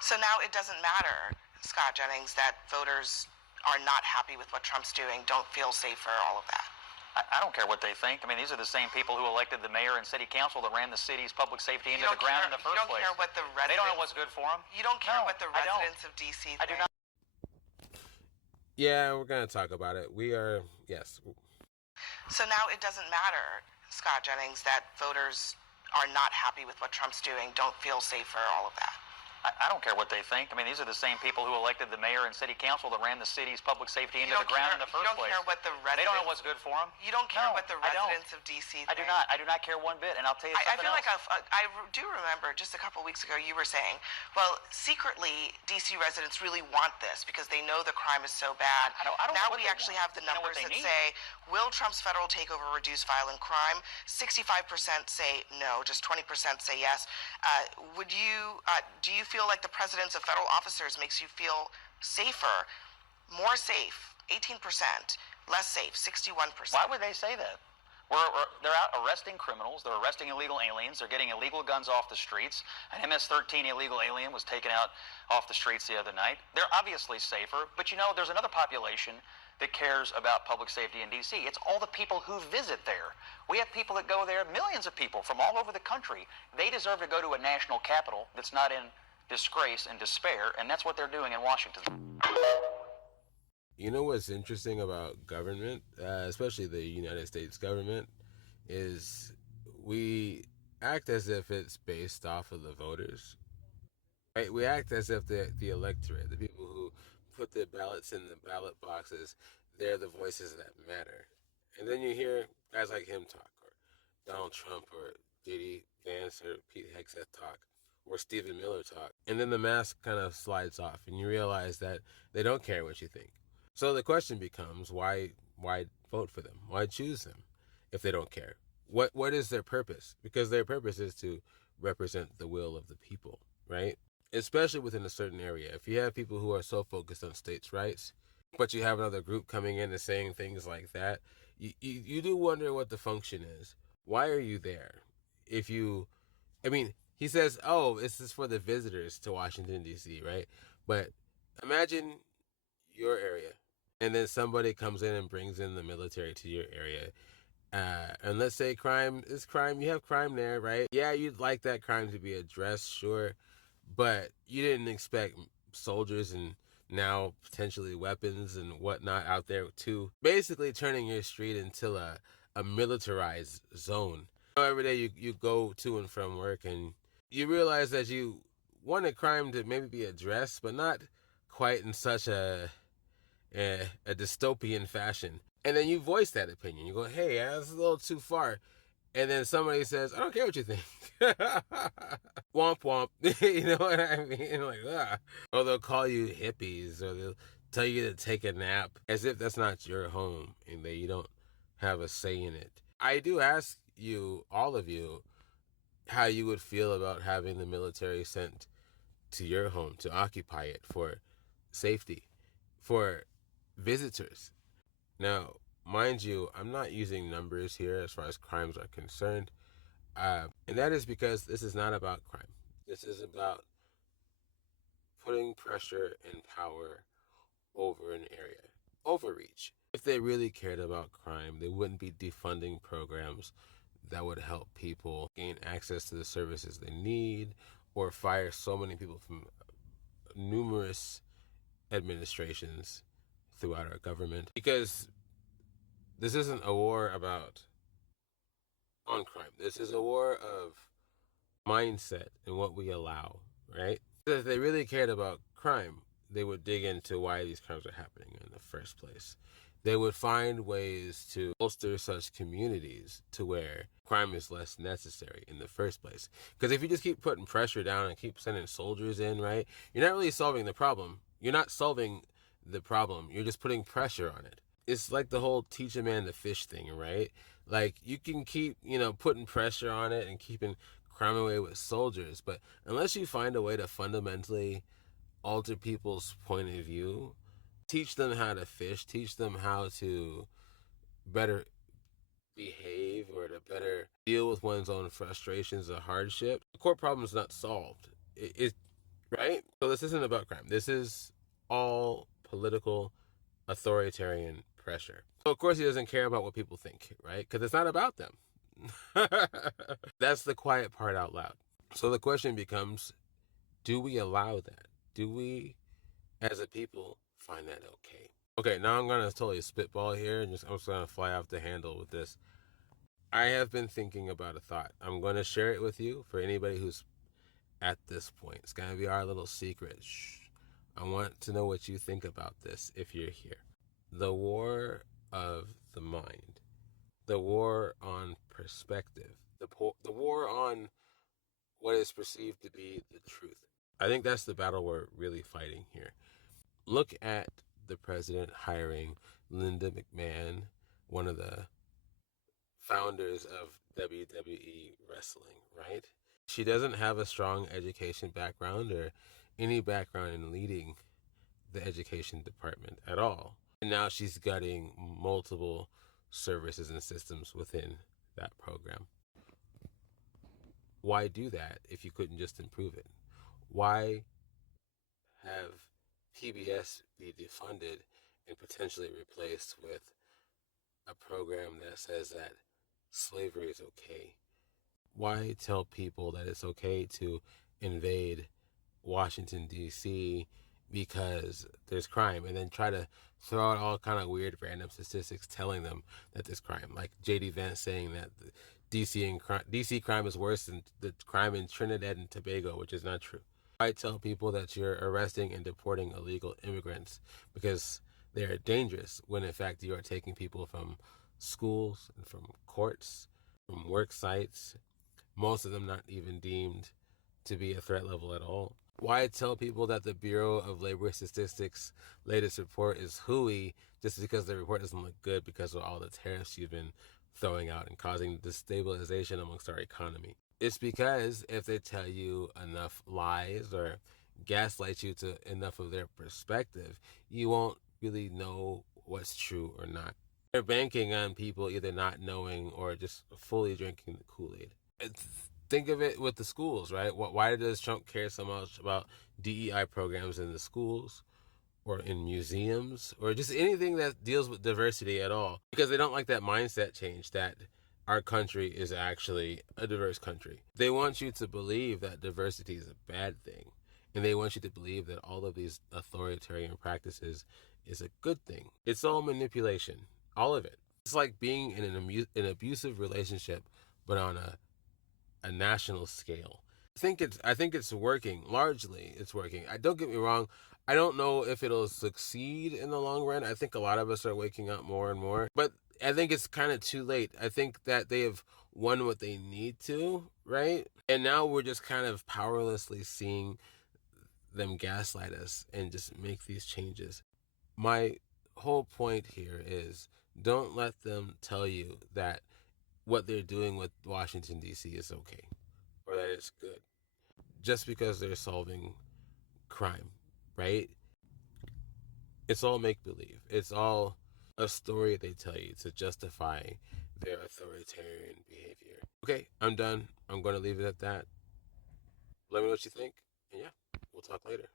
So now it doesn't matter, Scott Jennings, that voters are not happy with what Trump's doing, don't feel safer, all of that. I don't care what they think. I mean, these are the same people who elected the mayor and city council that ran the city's public safety into the ground in the first place. You don't care what the residents... They don't know what's good for them. You don't care what the residents of D.C. think. I do not. Yeah, we're going to talk about it. Yes. So now it doesn't matter, Scott Jennings, that voters are not happy with what Trump's doing, don't feel safer, all of that. I don't care what they think. I mean, these are the same people who elected the mayor and city council that ran the city's public safety into the ground in the first place. You don't care what the residents... They don't know what's good for them. You don't care what the residents of D.C. think. I do not. I do not care one bit. And I'll tell you something else. I do remember just a couple weeks ago you were saying, well, secretly D.C. residents really want this because they know the crime is so bad. I don't know now what we they actually want. have the numbers that say, will Trump's federal takeover reduce violent crime? 65% say no, just 20% say yes. Do you feel like the presence of federal officers makes you feel safer, more safe, 18%, less safe, 61%? Why would they say that? They're out arresting criminals. They're arresting illegal aliens. They're getting illegal guns off the streets. An MS-13 illegal alien was taken out off the streets the other night. They're obviously safer, but you know, there's another population that cares about public safety in D.C. It's all the people who visit there. We have people that go there, millions of people from all over the country. They deserve to go to a national capital that's not in disgrace and despair, and that's what they're doing in Washington. You know what's interesting about government, especially the United States government, is we act as if it's based off of the voters. Right? We act as if the electorate, the people who put their ballots in the ballot boxes, they're the voices that matter. And then you hear guys like him talk, or Donald Trump, or J.D. Vance, or Pete Hegseth talk, or Stephen Miller talk. And then the mask kind of slides off, and you realize that they don't care what you think. So the question becomes, why vote for them? Why choose them if they don't care? What is their purpose? Because their purpose is to represent the will of the people, right? Especially within a certain area. If you have people who are so focused on states' rights, but you have another group coming in and saying things like that, you do wonder what the function is. Why are you there? He says, oh, this is for the visitors to Washington, D.C., right? But imagine your area, and then somebody comes in and brings in the military to your area. And let's say crime is crime. You have crime there, right? Yeah, you'd like that crime to be addressed, sure. But you didn't expect soldiers and now potentially weapons and whatnot out there too. Basically turning your street into a militarized zone. Every day you go to and from work and you realize that you wanted crime to maybe be addressed, but not quite in such a dystopian fashion. And then you voice that opinion. You go, hey, that's a little too far. And then somebody says, I don't care what you think. Womp womp. You know what I mean? Like, ah. Or they'll call you hippies, or they'll tell you to take a nap, as if that's not your home and that you don't have a say in it. I do ask you, all of you, how you would feel about having the military sent to your home to occupy it for safety, for visitors. Now, mind you, I'm not using numbers here as far as crimes are concerned. And that is because this is not about crime. This is about putting pressure and power over an area. Overreach. If they really cared about crime, they wouldn't be defunding programs that would help people gain access to the services they need, or fire so many people from numerous administrations throughout our government. Because this isn't a war on crime. This is a war of mindset and what we allow, right? If they really cared about crime, they would dig into why these crimes are happening in the first place. They would find ways to bolster such communities to where crime is less necessary in the first place. Because if you just keep putting pressure down and keep sending soldiers in, right, you're not really solving the problem. You're not solving the problem. You're just putting pressure on it. It's like the whole teach a man to fish thing, right? Like, you can keep, putting pressure on it and keeping crime away with soldiers, but unless you find a way to fundamentally alter people's point of view, teach them how to fish, teach them how to better behave or to better deal with one's own frustrations or hardship, the core problem is not solved. right? So this isn't about crime. This is all political authoritarian pressure. So of course he doesn't care about what people think, right? Because it's not about them. That's the quiet part out loud. So the question becomes, do we allow that? Do we, as a people, find that okay? Okay, now I'm going to totally spitball here and I'm just going to fly off the handle with this. I have been thinking about a thought. I'm going to share it with you for anybody who's at this point. It's going to be our little secret. Shh. I want to know what you think about this if you're here. The war of the mind, the war on perspective, the war on what is perceived to be the truth. I think that's the battle we're really fighting here. Look at the president hiring Linda McMahon, one of the founders of WWE wrestling, right? She doesn't have a strong education background or any background in leading the education department at all. And now she's gutting multiple services and systems within that program. Why do that if you couldn't just improve it? Why have PBS be defunded and potentially replaced with a program that says that slavery is okay? Why tell people that it's okay to invade Washington, D.C. because there's crime, and then try to throw out all kind of weird random statistics telling them that there's crime, like J.D. Vance saying that the DC crime is worse than the crime in Trinidad and Tobago, which is not true. I tell people that you're arresting and deporting illegal immigrants because they are dangerous, when in fact you are taking people from schools and from courts, from work sites, most of them not even deemed to be a threat level at all. Why tell people that the Bureau of Labor Statistics latest report is hooey just because the report doesn't look good because of all the tariffs you've been throwing out and causing destabilization amongst our economy? It's because if they tell you enough lies or gaslight you to enough of their perspective, you won't really know what's true or not. They're banking on people either not knowing or just fully drinking the Kool-Aid. Think of it with the schools, right? Why does Trump care so much about DEI programs in the schools or in museums or just anything that deals with diversity at all? Because they don't like that mindset change that our country is actually a diverse country. They want you to believe that diversity is a bad thing. And they want you to believe that all of these authoritarian practices is a good thing. It's all manipulation. All of it. It's like being in an abusive relationship, but on a national scale. I think it's working. Largely, it's working. Don't get me wrong. I don't know if it'll succeed in the long run. I think a lot of us are waking up more and more, but I think it's kind of too late. I think that they have won what they need to, right? And now we're just kind of powerlessly seeing them gaslight us and just make these changes. My whole point here is, don't let them tell you that what they're doing with Washington, D.C. is okay or that it's good just because they're solving crime, right? It's all make-believe. It's all a story they tell you to justify their authoritarian behavior. Okay, I'm done. I'm going to leave it at that. Let me know what you think. And yeah, we'll talk later.